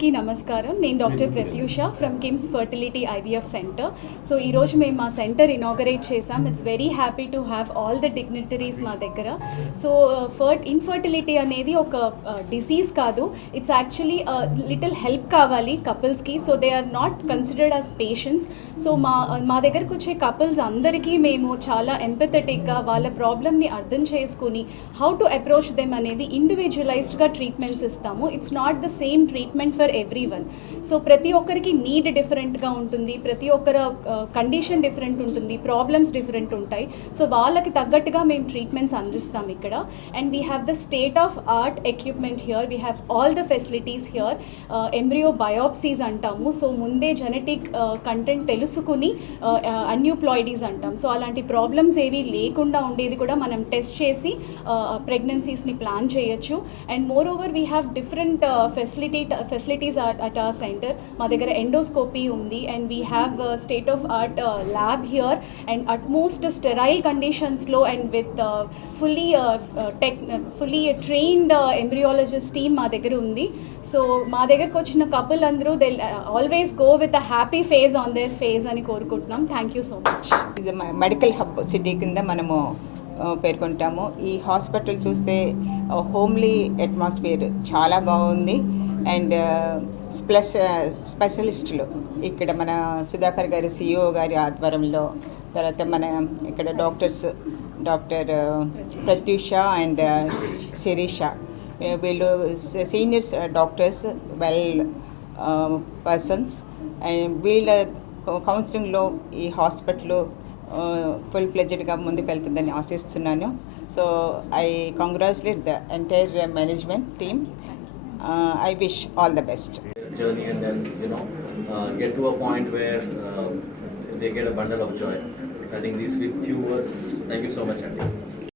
అందరికీ నమస్కారం. నేను doctor Prathyusha from KIMS fertility IVF centre. So ఈరోజు మేము మా సెంటర్ ఇనాగరేట్ చేసాం. It's very happy to have all the dignitaries మా దగ్గర. సో ఇన్ఫర్టిలిటీ అనేది ఒక డిసీజ్ కాదు, ఇట్స్ యాక్చువల్లీ లిటిల్ హెల్ప్ కావాలి కపుల్స్కి. So they are not considered as patients. So మా దగ్గరకు వచ్చే కపుల్స్ అందరికీ మేము చాలా ఎంపథెటిక్గా వాళ్ళ ప్రాబ్లమ్ని అర్థం చేసుకుని హౌ టు అప్రోచ్ దెమ్ అనేది ఇండివిజువలైజ్డ్గా ట్రీట్మెంట్స్ ఇస్తాము. It's not the same treatment for every one. So ప్రతి ఒక్కరికి నీడ్ డిఫరెంట్గా ఉంటుంది, ప్రతి ఒక్కరి కండిషన్ డిఫరెంట్ ఉంటుంది, ప్రాబ్లమ్స్ డిఫరెంట్ ఉంటాయి. సో వాళ్ళకి తగ్గట్టుగా మేము ట్రీట్మెంట్స్ అందిస్తాం ఇక్కడ. And we have the state of art equipment here, we have all the facilities here. Embryo biopsies అంటాము. సో ముందే జెనెటిక్ కంటెంట్ తెలుసుకుని అన్యూప్లాయిడీస్ అంటాం. సో అలాంటి ప్రాబ్లమ్స్ ఏవి లేకుండా ఉండేది కూడా మనం టెస్ట్ చేసి ప్రెగ్నెన్సీస్ని ప్లాన్ చేయొచ్చు. And moreover we have different facilities at our centre. మా దగ్గర ఎండోస్కోపీ ఉంది and we have state of art lab here and utmost sterile కండిషన్స్లో and with fully trained embryologist team మా దగ్గర ఉంది. సో మా దగ్గరకు వచ్చిన కపుల్ అందరూ they always go with a happy face on their face అని కోరుకుంటున్నాం. Thank you so much. ఇది మెడికల్ హబ్ సిటీ కింద మనము పేర్కొంటాము. ఈ హాస్పిటల్ చూస్తే హోమ్లీ అట్మాస్ఫియర్ చాలా బాగుంది. అండ్ స్పెషలిస్టులు ఇక్కడ మన సుధాకర్ గారి సిఇఓ గారి ఆధ్వర్యంలో, తర్వాత మన ఇక్కడ డాక్టర్ ప్రత్యూష అండ్ శిరీష, వీళ్ళు seniors doctors, well persons. And వీళ్ళ కౌన్సిలింగ్లో ఈ హాస్పిటల్ ఫుల్ ఫ్లెడ్జ్డ్గా ముందుకెళ్తుందని ఆశిస్తున్నాను. So I congratulate the entire management team. I wish all the best. Journey and then get to a point where they get a bundle of joy. I think these few words. Thank you so much, Andy.